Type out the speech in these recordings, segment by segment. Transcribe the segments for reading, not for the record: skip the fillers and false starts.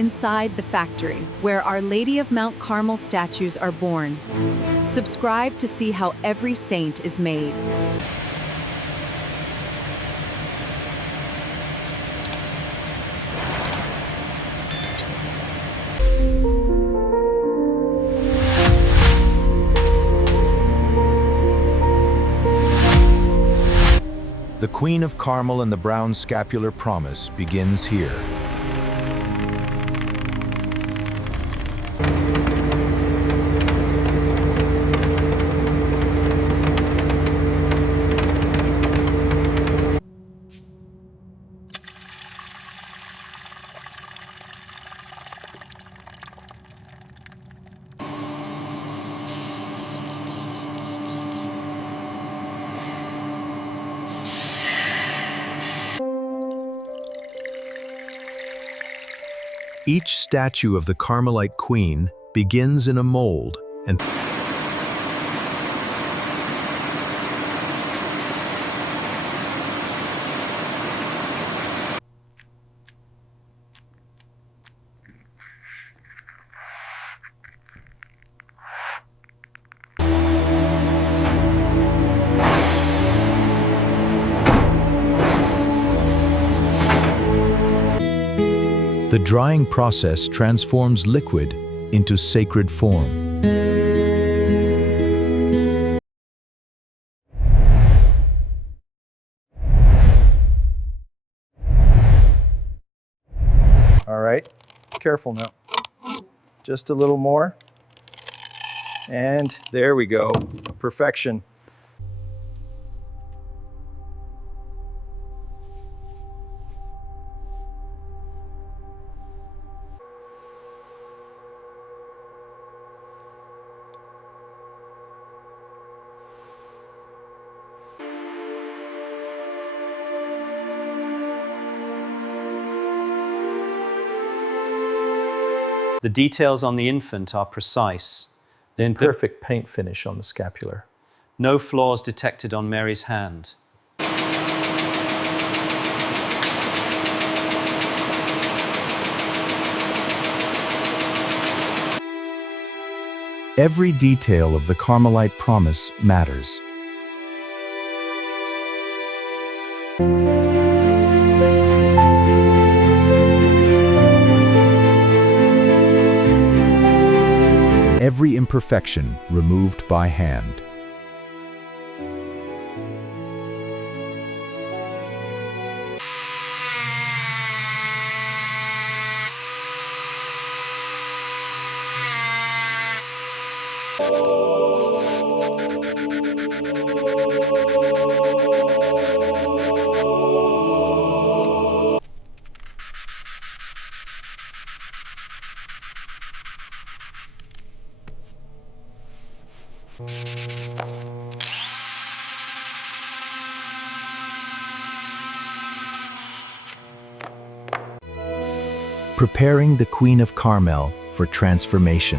inside the factory, where Our Lady of Mount Carmel statues are born. Subscribe to see how every saint is made. The Queen of Carmel and the brown scapular promise begins here. Each statue of the Carmelite queen begins in a mold and the drying process transforms liquid into sacred form. All right, careful now. Just a little more. And there we go, perfection. The details on the infant are precise. Perfect paint finish on the scapular. No flaws detected on Mary's hand. Every detail of the Carmelite promise matters. Every imperfection removed by hand. Preparing the Queen of Carmel for transformation.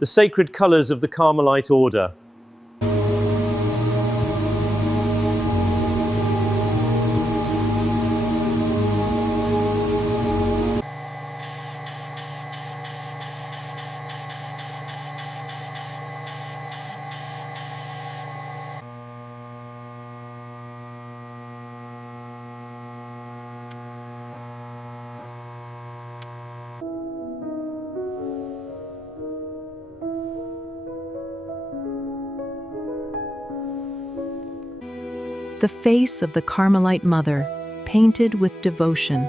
The sacred colors of the Carmelite order. The face of the Carmelite mother, painted with devotion.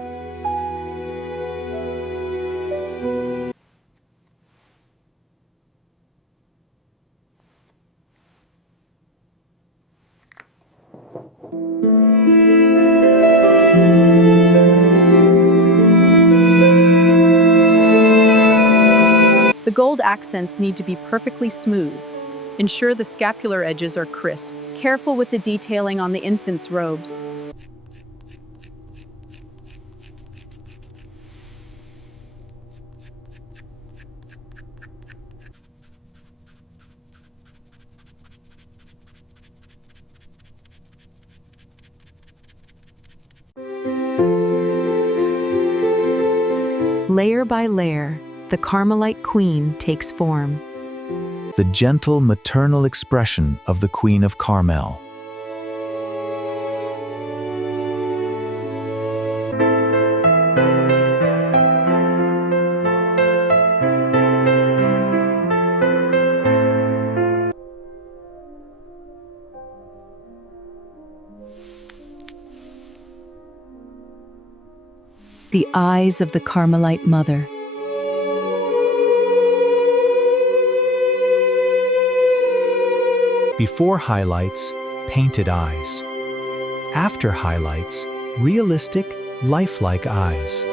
The gold accents need to be perfectly smooth. Ensure the scapular edges are crisp. Careful with the detailing on the infant's robes. Layer by layer, the Carmelite queen takes form. The gentle maternal expression of the Queen of Carmel. The eyes of the Carmelite mother. Before highlights, painted eyes. After highlights, realistic, lifelike eyes.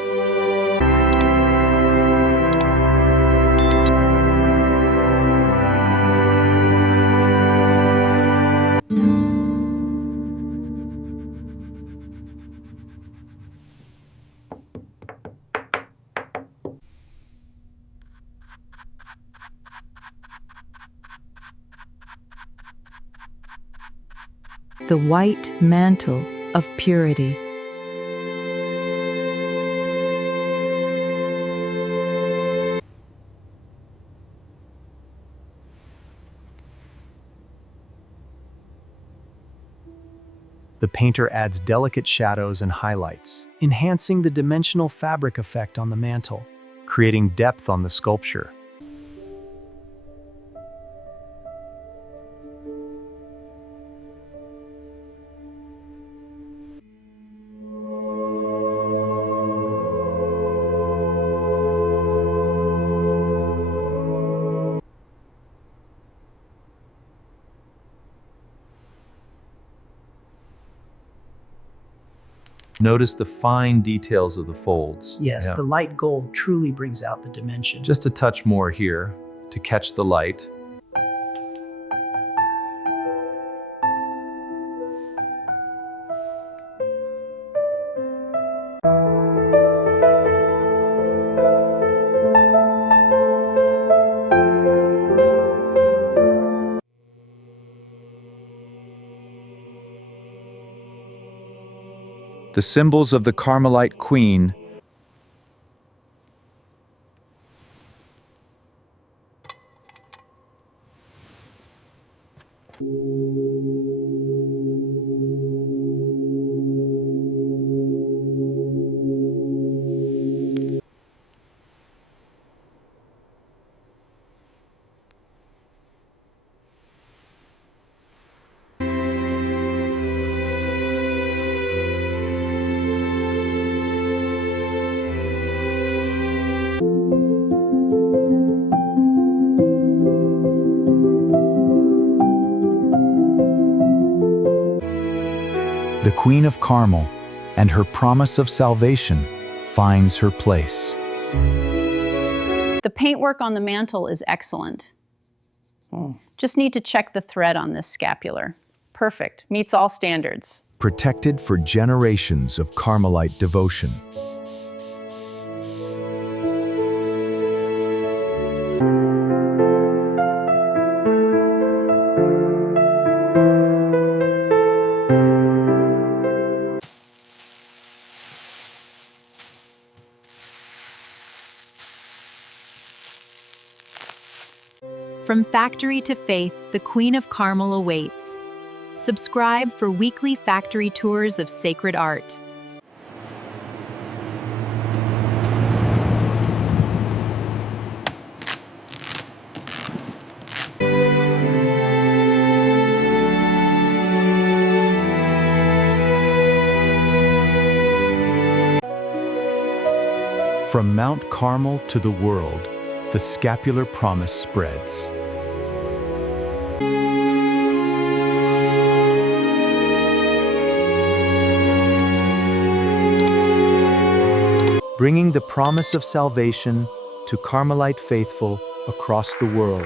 The white mantle of purity. The painter adds delicate shadows and highlights, enhancing the dimensional fabric effect on the mantle, creating depth on the sculpture. Notice the fine details of the folds. Yes, Yeah. the light gold truly brings out the dimension. Just a touch more here to catch the light. The symbols of the Carmelite queen. The Queen of Carmel and her promise of salvation finds her place. The paintwork on the mantle is excellent. Just need to check the thread on this scapular. Perfect, meets all standards. Protected for generations of Carmelite devotion. From factory to faith, the Queen of Carmel awaits. Subscribe for weekly factory tours of sacred art. From Mount Carmel to the world, the scapular promise spreads. Bringing the promise of salvation to Carmelite faithful across the world.